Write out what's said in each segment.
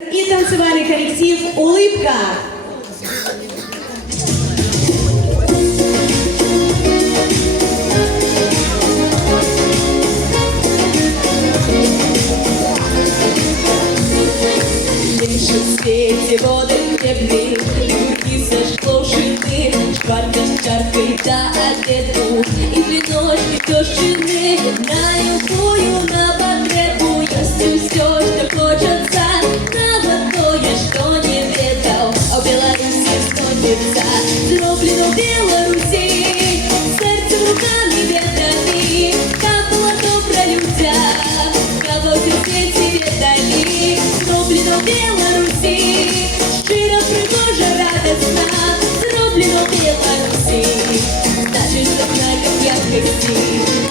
И танцевальный коллектив «Улыбка». Лишь в свете воды хлебных, руки зажгло шины, шкварка с чаркой до обеду, и вино дождины на любую, на потребу, есть все, что хочется, новое, что не ведал, о Беларуси становится, зроблено в Беларуси, сердцем, руками, ветрами, как было добро людям, кого в свете ветали, зроблено в Беларуси, щиро, пригожа, радостно, зроблено в Беларуси, значит, что знаком яркости,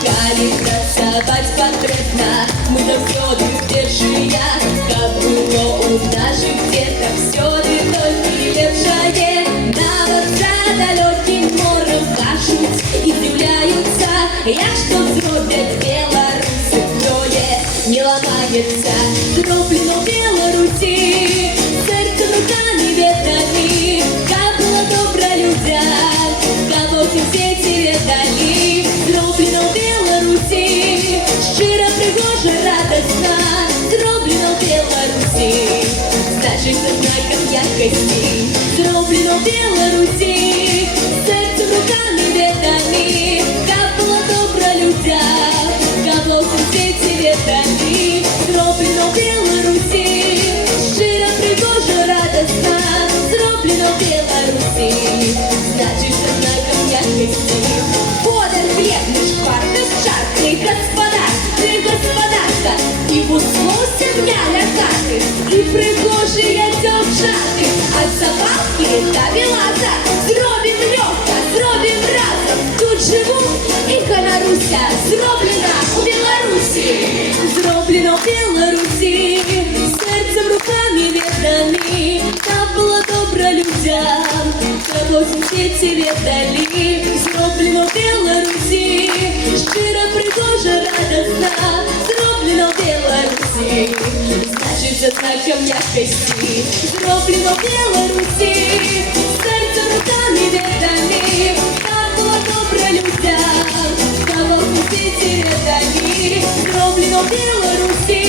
калі працаваць патрэбна, мы заўсёды першыя, каб было у наших дзетах сёды толькі лепшае, нават за далёкім морем кажуць і здзіўляюцца, як што зробяць беларусы, тое не ламаецца, зроблено в Беларуси, сердцем, руками, ветрами, как было добро людям, кого всем свете ведали, зроблено в Беларуси, щиро, пригожа, радостно, зроблено в Беларуси, значит, со знаком яркости, зроблено в Беларуси, сердцем, руками, ветрами, как было добро людям, кого всем свете ведали, зроблено в Беларуси, щиро, пригожа, радостно, зроблено в Беларуси, значит, со знаком яркости. Подан хлебный шкварка с чаркой, господа, ты господарка, и бусло сім'я ля хати, і пригожие дівчати, от забавки до вілата, зробим легко, зробим разом, тут живу і хоноруся, зроблено у Беларуси, зроблено в Беларуси, сердцем, руками, ветрами, там было добро людям, кого всем свете ведали, зроблено в Беларуси, щиро, пригожа, радостно, зроблено в Беларуси, значит, за знаком яркости, зроблено в Беларуси, сердцем, руками, ветрами, там было добро людям, кого всем свете ведали, зроблено в Беларуси,